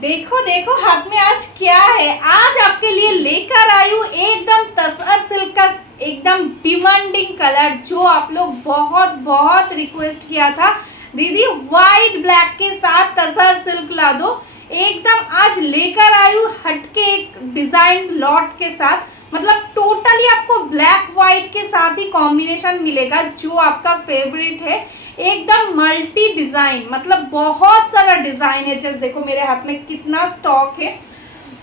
देखो देखो हाथ में आज क्या है। आज आपके लिए लेकर आई हूँ एकदम तसर सिल्क का एकदम डिमांडिंग कलर, जो आप लोग बहुत बहुत रिक्वेस्ट किया था, दीदी वाइट ब्लैक के साथ तसर सिल्क ला दो। एकदम आज लेकर आई हूँ हटके एक डिजाइन लॉट के साथ, मतलब टोटली आपको ब्लैक व्हाइट के साथ ही कॉम्बिनेशन मिलेगा जो आपका फेवरेट है। एकदम मल्टी डिजाइन, मतलब बहुत सारा डिजाइन है। जस्ट देखो मेरे हाथ में कितना स्टॉक है।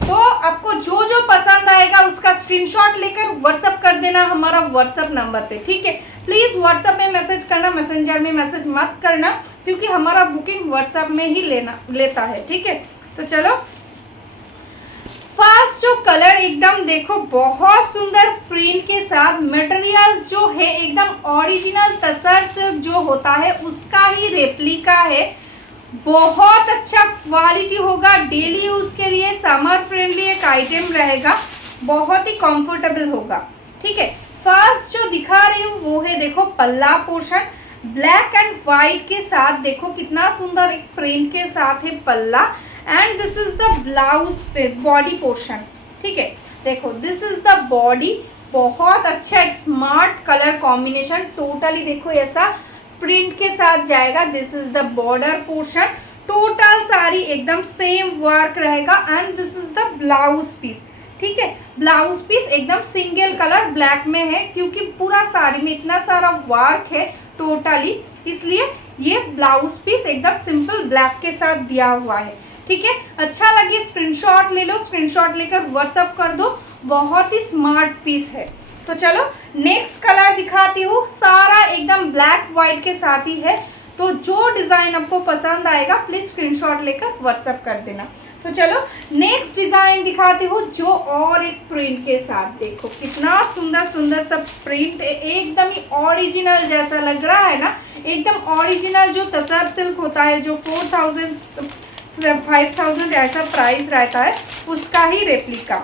तो आपको जो जो पसंद आएगा उसका स्क्रीनशॉट लेकर व्हाट्सअप कर देना हमारा व्हाट्सअप नंबर पे, ठीक है। प्लीज व्हाट्सअप में मैसेज करना, मैसेंजर में मैसेज मत करना, क्योंकि हमारा बुकिंग व्हाट्सअप में ही लेता है, ठीक है। तो चलो फर्स्ट जो कलर एकदम देखो बहुत सुंदर प्रिंट के साथ, मटेरियल्स जो है एकदम ओरिजिनल तसर सिल्क जो होता है उसका ही रेप्लिका है। बहुत अच्छा क्वालिटी होगा, डेली यूज के लिए समर फ्रेंडली एक आइटम रहेगा, बहुत ही कंफर्टेबल होगा, ठीक है। फर्स्ट जो दिखा रही हूँ वो है देखो पल्ला पोर्शन, ब्लैक एंड व्हाइट के साथ, देखो कितना सुंदर एक प्रिंट के साथ है पल्ला। And this is the blouse body portion, ठीक है। देखो दिस इज द बॉडी, बहुत अच्छा एक स्मार्ट कलर कॉम्बिनेशन, टोटली देखो ऐसा प्रिंट के साथ जाएगा। This is the border portion, total sari एकदम सेम वर्क रहेगा। And this is the blouse piece, ठीक है। ब्लाउज पीस एकदम सिंगल कलर ब्लैक में है, क्योंकि पूरा साड़ी में इतना सारा वर्क है टोटली, इसलिए ये ब्लाउज पीस एकदम सिंपल ब्लैक के साथ दिया हुआ है, ठीक है। अच्छा लगे स्क्रीनशॉट ले लो, स्क्रीनशॉट लेकर व्हाट्सअप कर दो, बहुत ही स्मार्ट पीस है। तो चलो नेक्स्ट कलर दिखाती हूँ, सारा एकदम ब्लैक व्हाइट के साथ ही है। तो जो डिजाइन आपको पसंद आएगा प्लीज स्क्रीनशॉट लेकर व्हाट्सअप कर देना। तो चलो नेक्स्ट डिजाइन दिखाती हूँ जो और एक प्रिंट के साथ, देखो कितना सुंदर सुंदर सब प्रिंट है, एकदम ही ओरिजिनल जैसा लग रहा है ना, एकदम ओरिजिनल जो तसर सिल्क होता है जो 5000 ऐसा प्राइस रहता है उसका ही रेप्लिका।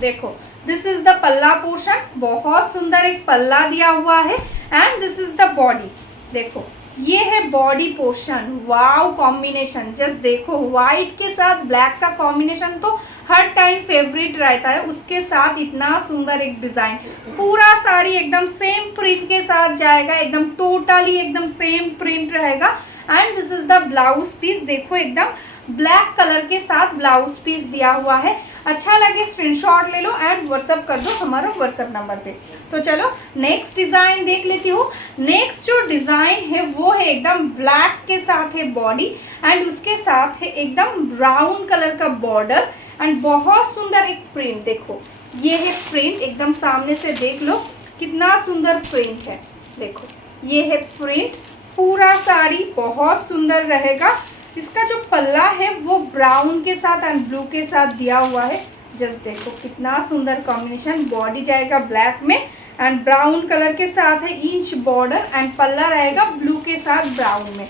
देखो दिस इज द पल्ला पोर्शन, बहुत सुंदर एक पल्ला दिया हुआ है। And this is the body, देखो ये है बॉडी पोर्शन। वाव कॉम्बिनेशन, जस्ट देखो व्हाइट के साथ ब्लैक का कॉम्बिनेशन तो हर टाइम फेवरेट रहता है, उसके साथ इतना सुंदर एक डिजाइन, पूरा साड़ी एकदम सेम प्रिंट के साथ जाएगा, एकदम टोटली एकदम सेम प्रिंट रहेगा। And this is the blouse piece, देखो एकदम ब्लैक कलर के साथ ब्लाउज पीस दिया हुआ है। अच्छा लगे स्क्रीनशॉट ले लो एंड व्हाट्सअप कर दो हमारा व्हाट्सअप नंबर पे। तो चलो नेक्स्ट डिजाइन देख लेती हूँ। नेक्स्ट जो डिजाइन है वो है एकदम ब्लैक के साथ है बॉडी, एंड उसके साथ है एकदम ब्राउन कलर का बॉर्डर, एंड बहुत सुंदर एक प्रिंट, देखो ये है प्रिंट, एकदम सामने से देख लो कितना सुंदर प्रिंट है। देखो ये है प्रिंट, पूरा साड़ी बहुत सुंदर रहेगा। इसका जो पल्ला है वो ब्राउन के साथ एंड ब्लू के साथ दिया हुआ है। जस्ट देखो कितना सुंदर कॉम्बिनेशन, बॉडी जाएगा ब्लैक में एंड ब्राउन कलर के साथ है इंच बॉर्डर, एंड पल्ला रहेगा ब्लू के साथ ब्राउन में।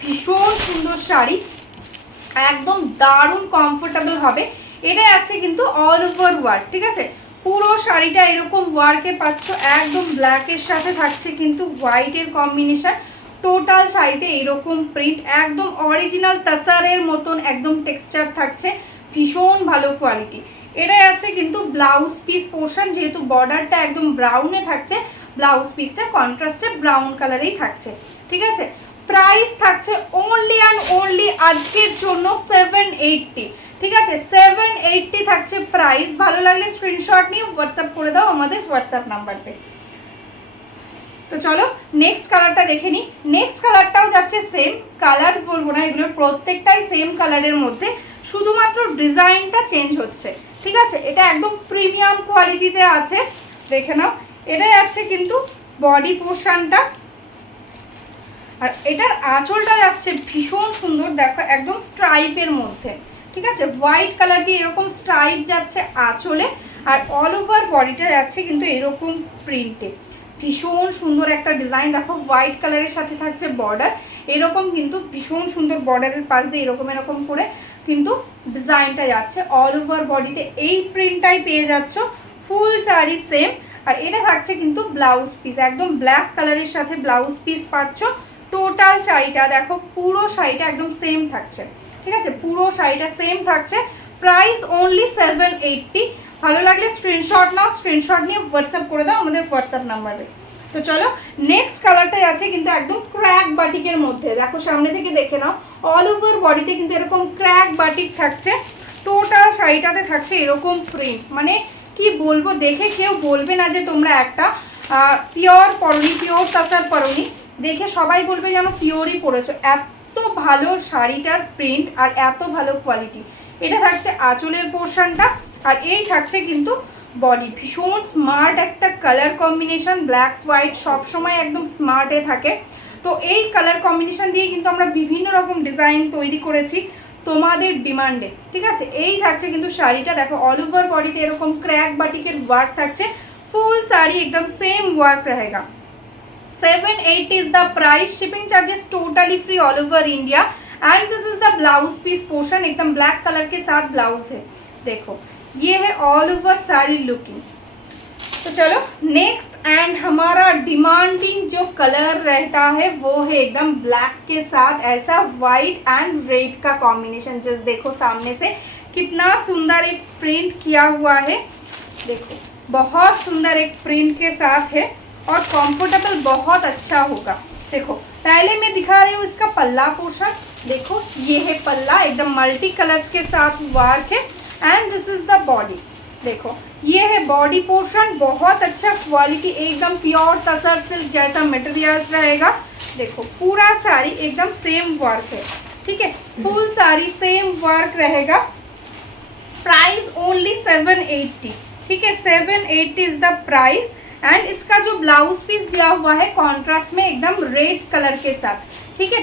भीषण सुंदर শাড়ি, একদম দারুণ কমফোর্টেবল হবে। এটা আছে কিন্তু অল ওভার ওয়ার্ক, ঠিক আছে। পুরো শাড়িটা এরকম ওয়ার্কে পাচ্ছ, একদম ব্ল্যাকের সাথে থাকছে কিন্তু হোয়াইটের কম্বিনেশন। টোটাল শাড়িতে এরকম প্রিন্ট, একদম অরিজিনাল তাসারের মতন একদম টেক্সচার থাকছে, ভীষণ ভালো কোয়ালিটি। এটাই আছে কিন্তু ব্লাউজ পিস পোর্শন, যেহেতু বর্ডারটা একদম ব্রাউনে থাকছে, ব্লাউজ পিসটা কন্ট্রাস্টে ব্রাউন কালারেই থাকছে, ঠিক আছে। প্রাইস থাকছে অনলি অ্যান্ড অনলি আজকের জন্য 780, ঠিক আছে। 780 থাকছে প্রাইস। ভালো লাগলে স্ক্রিনশট নিয়ে হোয়াটসঅ্যাপ করে দাও আমাদের হোয়াটসঅ্যাপ নাম্বারতে। তো চলো নেক্সট কালারটা দেখে নিই। নেক্সট কালারটাও যাচ্ছে সেম কালার, বলবো না এগুলোর প্রত্যেকটাই সেম কালারের মধ্যে, শুধুমাত্র ডিজাইনটা চেঞ্জ হচ্ছে, ঠিক আছে। এটা একদম প্রিমিয়াম কোয়ালিটিতে আছে, দেখে নাও। এটাই আছে কিন্তু বডি পোর্শনটা, আর এটার আঁচলটা যাচ্ছে ভীষণ সুন্দর, দেখো একদম স্ট্রাইপের মধ্যে, ঠিক আছে। হোয়াইট কালার দিয়ে এরকম স্ট্রাইপ যাচ্ছে আঁচলে, আর অল ওভার বডিটা যাচ্ছে কিন্তু এরকম প্রিন্টে। ভীষণ সুন্দর একটা ডিজাইন, দেখো হোয়াইট কালারের সাথে থাকছে বর্ডার, এরকম কিন্তু ভীষণ সুন্দর বর্ডারের পাশ দিয়ে এরকম এরকম করে কিন্তু ডিজাইনটা যাচ্ছে। অল ওভার বডিতে এই প্রিন্টটাই পেয়ে যাচ্ছ, ফুল শাড়ি সেম। আর এটা থাকছে কিন্তু ব্লাউজ পিস, একদম ব্ল্যাক কালারের সাথে ব্লাউজ পিস পাচ্ছ। টোটাল শাড়িটা দেখো, পুরো শাড়িটা একদম সেম থাকছে। ঠিক আছে, পুরো শাড়িটা সেম থাকছে, প্রাইস অনলি 780। ভালো লাগলে স্ক্রিনশট নাও, স্ক্রিনশট নিয়ে হোয়াটসঅ্যাপ করে দাও আমাদের হোয়াটসঅ্যাপ নাম্বারে। তো চলো নেক্সট কালারটাই আছে কিন্তু একদম ক্র্যাক বাটিকের মধ্যে, দেখো সামনে থেকে দেখে নাও, অল ওভার বডিতে কিন্তু এরকম ক্র্যাক বাটিক থাকছে, টোটাল শাড়িটাতে থাকছে এরকম প্রিন্ট, মানে কি বলবো, দেখে কেউ বলবে না যে তোমরা একটা পিওর পরনি, পিওর তাসার পরনি, দেখে সবাই বলবে যেন পিওরই পরেছো, এত ভালো শাড়িটার প্রিন্ট আর এত ভালো কোয়ালিটি। এটা থাকছে আঁচলের পোর্শনটা, আর এই থাকছে কিন্তু বডি, ভীষণ স্মার্ট একটা কালার কম্বিনেশন, ব্ল্যাক হোয়াইট সবসময় একদম স্মার্টে থাকে। তো এই কালার কম্বিনেশন দিয়ে কিন্তু আমরা বিভিন্ন রকম ডিজাইন তৈরি করেছি তোমাদের ডিমান্ডে, ঠিক আছে। এই থাকছে কিন্তু শাড়িটা, দেখো অল ওভার বডিতে এরকম ক্র্যাক বাটিকের ওয়ার্ক থাকছে, ফুল साड़ी एकदम सेम वर्क रहेगा। 780 is the price, shipping charges totally free all over India. And this is the blouse piece portion, एकदम ब्लैक कलर के साथ ब्लाउज है, देखो ये है ऑल ओवर साड़ी लुकिंग। तो चलो नेक्स्ट एंड हमारा डिमांडिंग जो कलर रहता है वो है एकदम ब्लैक के साथ ऐसा वाइट एंड रेड का कॉम्बिनेशन, जस्ट देखो सामने से कितना सुंदर एक प्रिंट किया हुआ है, देखो बहुत सुंदर एक प्रिंट के साथ है और कंफर्टेबल बहुत अच्छा होगा। देखो पहले मैं दिखा रही हूँ इसका पल्ला पोर्शन, देखो ये है पल्ला, एकदम मल्टी कलर्स के साथ वर्क है। And this is the body, देखो ये है बॉडी पोर्शन, बहुत अच्छा क्वालिटी, एकदम प्योर तसर सिल्क जैसा मटेरियल्स रहेगा। देखो पूरा साड़ी एकदम सेम वर्क है, ठीक है, फुल साड़ी सेम वर्क रहेगा। प्राइस ओनली 780, ठीक है, 780 इज द प्राइस। एंड इसका जो ब्लाउज पीस दिया हुआ है कॉन्ट्रास्ट में एकदम रेड कलर के साथ, ठीक है,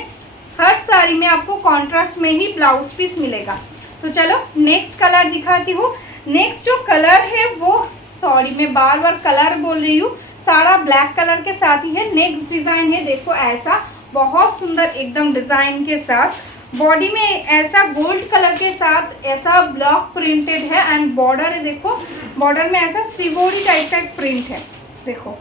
हर साड़ी में आपको कॉन्ट्रास्ट में ही ब्लाउज पीस मिलेगा। तो चलो नेक्स्ट कलर दिखाती हूँ। नेक्स्ट जो कलर है वो, सॉरी मैं बार बार कलर बोल रही हूँ, सारा ब्लैक कलर के साथ ही है। नेक्स्ट डिज़ाइन है, देखो ऐसा बहुत सुंदर एकदम डिज़ाइन के साथ, बॉडी में ऐसा गोल्ड कलर के साथ ऐसा ब्लॉक प्रिंटेड है। एंड बॉर्डर है, देखो बॉर्डर में ऐसा श्रीवोड़ी टाइप का एक प्रिंट है। देखो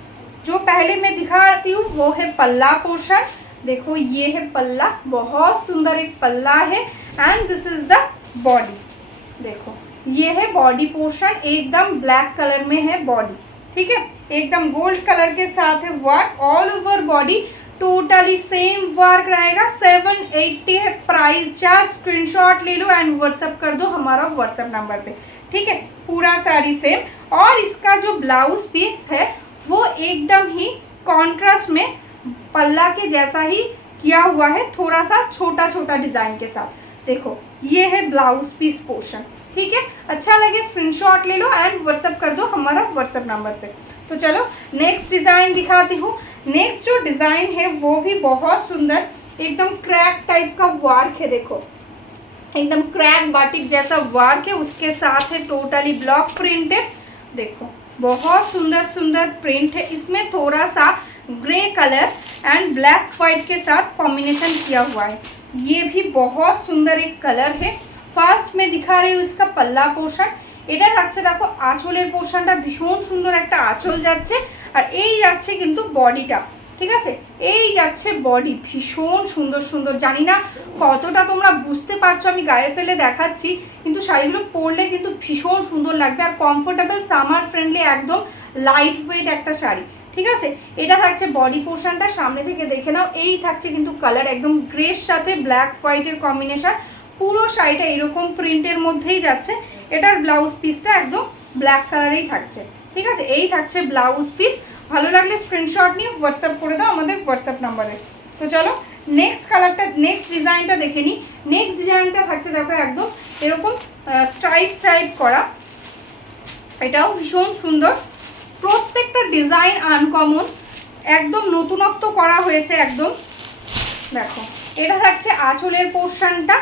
जो पहले मैं दिखाती हूँ वो है पल्ला पोर्शन, देखो ये है पल्ला, बहुत सुंदर एक पल्ला है। And this is the body, देखो ये है बॉडी पोर्शन, एकदम ब्लैक कलर में है बॉडी, ठीक है, एकदम गोल्ड कलर के साथ है work, all over body totally same work रहेगा। 780 है प्राइस, जस्ट स्क्रीनशॉट ले लो एंड व्हाट्सअप कर दो हमारा व्हाट्सअप नंबर पे, ठीक है, पूरा साड़ी सेम। और इसका जो ब्लाउज पीस है वो एकदम ही कॉन्ट्रास्ट में पल्ला के जैसा ही किया हुआ है, थोड़ा सा छोटा छोटा डिज़ाइन के साथ। देखो ये है ब्लाउज पीस पोर्शन, ठीक है, अच्छा लगे स्क्रीनशॉट ले लो एंड व्हाट्सअप कर दो हमारा व्हाट्सअप नंबर पे। तो चलो नेक्स्ट डिज़ाइन दिखाती हूँ। नेक्स्ट जो डिज़ाइन है वो भी बहुत सुंदर, एकदम क्रैक टाइप का वर्क है, देखो एकदम क्रैक बाटिक जैसा वर्क है, उसके साथ है टोटली ब्लॉक प्रिंटेड, देखो बहुत सुंदर सुंदर प्रिंट है। इसमें थोड़ा सा grey colour and black white के साथ कॉम्बिनेशन किया हुआ है, ये भी बहुत सुंदर एक कलर है। ফার্স্ট मैं दिखा रही हूँ इसका पल्ला पोर्शन, এটা থাকছে দেখো আঁচলের পোর্শনটা, ভীষণ সুন্দর একটা আঁচল যাচ্ছে, আর এই যাচ্ছে কিন্তু বডিটা, ঠিক আছে, এই যাচ্ছে বডি, ভীষণ সুন্দর সুন্দর, জানি না কতটা তোমরা বুঝতে পারছো, আমি গায়ে ফেলে দেখাচ্ছি, কিন্তু শাড়িগুলো পরলে কিন্তু ভীষণ সুন্দর লাগবে আর কমফোর্টেবল, সামার ফ্রেন্ডলি, একদম লাইট ওয়েট একটা শাড়ি, ঠিক আছে। এটা থাকছে বডি পোর্শনটা, সামনে থেকে দেখে নাও, এই থাকছে কিন্তু কালার একদম গ্রের সাথে ব্ল্যাক হোয়াইটের কম্বিনেশন, পুরো শাড়িটা এরকম প্রিন্টের মধ্যেই যাচ্ছে। এটার ব্লাউজ পিসটা একদম ব্ল্যাক কালারেই থাকছে, ঠিক আছে, এই থাকছে ব্লাউজ পিস। ভালো লাগলে স্ক্রিনশট নিয়ে হোয়াটসঅ্যাপ করে দাও আমাদের হোয়াটসঅ্যাপ নাম্বারে। তো চলো নেক্সট কালারটা, নেক্সট ডিজাইনটা দেখে নিই। নেক্সট ডিজাইনটা থাকছে দেখো একদম এরকম স্ট্রাইপ স্ট্রাইপ করা, এটাও ভীষণ সুন্দর, প্রত্যেকটা ডিজাইন আনকমন, একদম নতুনত্ব করা হয়েছে একদম। দেখো এটা থাকছে আঁচলের পোর্শনটা,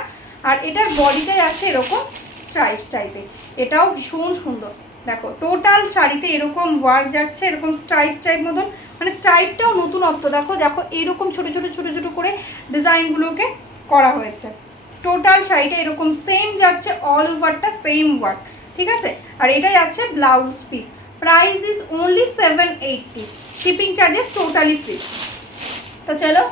আর এটার বডিটাই আছে এরকম স্ট্রাইপস টাইপের, এটাও ভীষণ সুন্দর। দেখো টোটাল শাড়িতে এরকম ওয়ার্ক যাচ্ছে, এরকম স্ট্রাইপস টাইপ মতন, মানে স্ট্রাইপটাও নতুনত্ব, দেখো দেখো এরকম ছোটো ছোটো ছোটো ছোটো করে ডিজাইনগুলোকে করা হয়েছে। টোটাল শাড়িটা এরকম সেম যাচ্ছে, অল ওভারটা সেম ওয়ার্ক, ঠিক আছে, আর এটা যাচ্ছে blouse piece. Price is only 780, shipping charges totally free. तो चलो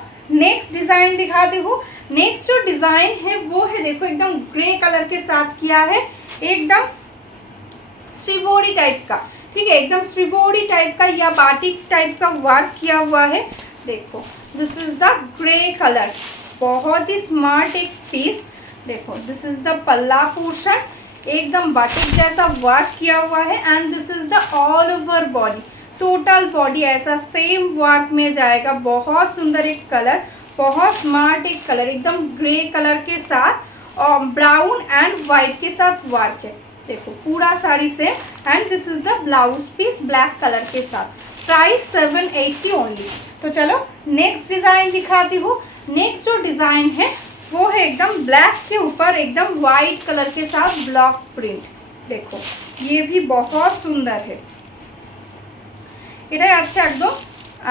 नेक्स्ट डिज़ाइन दिखाती हूँ। नेक्स्ट जो डिजाइन है वो है देखो एकदम ग्रे कलर के साथ किया है, एकदम श्रीवोरी टाइप का, ठीक है, एकदम श्रीवोरी टाइप का या बाटिक टाइप का वर्क किया हुआ है। देखो this is the grey colour, बहुत ही स्मार्ट एक पीस। देखो दिस इज द पल्ला पोर्शन, एकदम बाटिक जैसा वर्क किया हुआ है and this is the all over body, total body ऐसा सेम वर्क में जाएगा। बहुत सुंदर एक कलर, बहुत स्मार्ट एक कलर, एकदम ग्रे कलर के साथ और ब्राउन एंड वाइट के साथ वर्क है। देखो पूरा साड़ी से and this is the blouse piece black colour के साथ, प्राइस 780 ओनली। तो चलो नेक्स्ट डिजाइन दिखाती हूँ। नेक्स्ट जो डिजाइन है वो है एकदम ब्लैक के ऊपर एकदम वाइट कलर के साथ ब्लॉक प्रिंट। देखो ये भी बहुत सुंदर है। এটা আছে একদম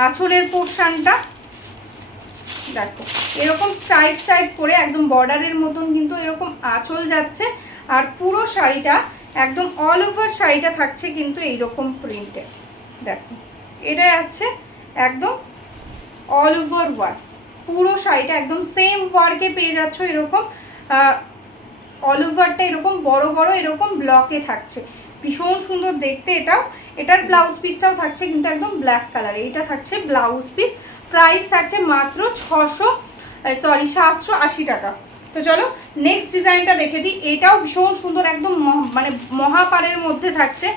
আঁচলের পোর্শনটা, দেখো এরকম স্ট্রাইপ স্ট্রাইপ করে একদম বর্ডারের মতন কিন্তু এরকম আঁচল যাচ্ছে আর পুরো শাড়িটা একদম অল ওভার শাড়িটা থাকছে কিন্তু এইরকম প্রিন্টে। দেখো এটা আছে একদম অল ওভার ওয়ার্ক, পুরো শাড়িটা একদম সেম ওয়ার্কে পেয়ে যাচ্ছ। এরকম অল ওভারটা এরকম বড় বড় এরকম ব্লকে থাকছে, ভীষণ সুন্দর দেখতে। এটার ব্লাউজ পিসটাও থাকছে কিন্তু একদম ব্ল্যাক কালারে, এটা থাকছে ব্লাউজ পিস, প্রাইস থাকছে মাত্র 780 টাকা। তো চলো নেক্সট ডিজাইনটা দেখে দিই। এটাও ভীষণ সুন্দর, একদম মানে মহাপাড়ের মধ্যে থাকছে,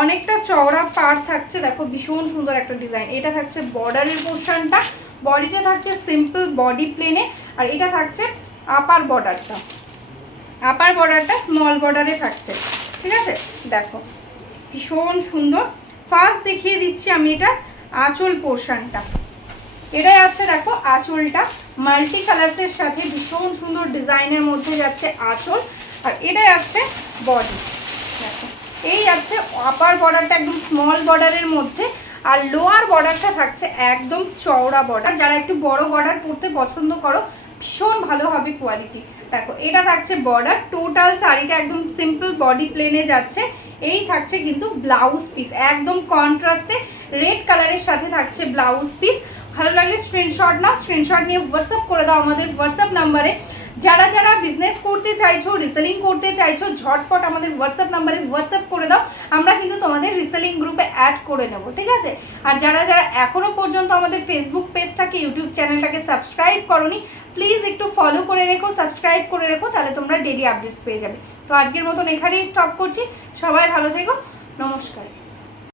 অনেকটা চওড়া পাড় থাকছে। দেখো ভীষণ সুন্দর একটা ডিজাইন। এটা থাকছে বর্ডারের পোর্শনটা, বডিটা থাকছে সিম্পল বডি প্লেনে আর এটা থাকছে আপার বর্ডারটা স্মল বর্ডারে থাকছে, ঠিক আছে। দেখো ভীষণ সুন্দর। ফার্স্ট দেখিয়ে দিচ্ছি আমি এটা আঁচল পোর্শনটা, এটাই আছে দেখো আঁচলটা মাল্টি কালার্সের সাথে ভীষণ সুন্দর ডিজাইনের মধ্যে যাচ্ছে আঁচল আর এটাই আছে বডি। দেখো এই আছে আপার বর্ডারটা একদম স্মল বর্ডারের মধ্যে আর লোয়ার বর্ডারটা থাকছে একদম চওড়া বর্ডার। যারা একটু বড় বর্ডার পরতে পছন্দ করো ভীষণ ভালো হবে কোয়ালিটি। দেখো এটা থাকছে বর্ডার, টোটাল শাড়িটা একদম সিম্পল বডি প্লেনে যাচ্ছে। এই থাকছে কিন্তু ব্লাউজ পিস একদম কন্ট্রাস্টে রেড কালারের সাথে থাকছে ব্লাউজ পিস। ভালো লাগলে স্ক্রিনশট নাও, স্ক্রিনশট নিয়ে হোয়াটসঅ্যাপ করে দাও আমাদের হোয়াটসঅ্যাপ নাম্বারে। যারা যারা বিজনেস করতে চাইছো, রিসেলিং করতে চাইছো, ঝটপট আমাদের হোয়াটসঅ্যাপ নাম্বারে হোয়াটসঅ্যাপ করে দাও, আমরা কিন্তু তোমাদের রিসেলিং গ্রুপে অ্যাড করে নেব, ঠিক আছে। আর যারা যারা এখনও পর্যন্ত আমাদের ফেসবুক পেজটাকে, ইউটিউব চ্যানেলটাকে সাবস্ক্রাইব করোনি, প্লিজ একটু ফলো করে রেখো, সাবস্ক্রাইব করে রেখো, তাহলে তোমরা ডেলি আপডেটস পেয়ে যাবে। তো আজকের মতন এখানেই স্টপ করছি, সবাই ভালো থেকো, নমস্কার।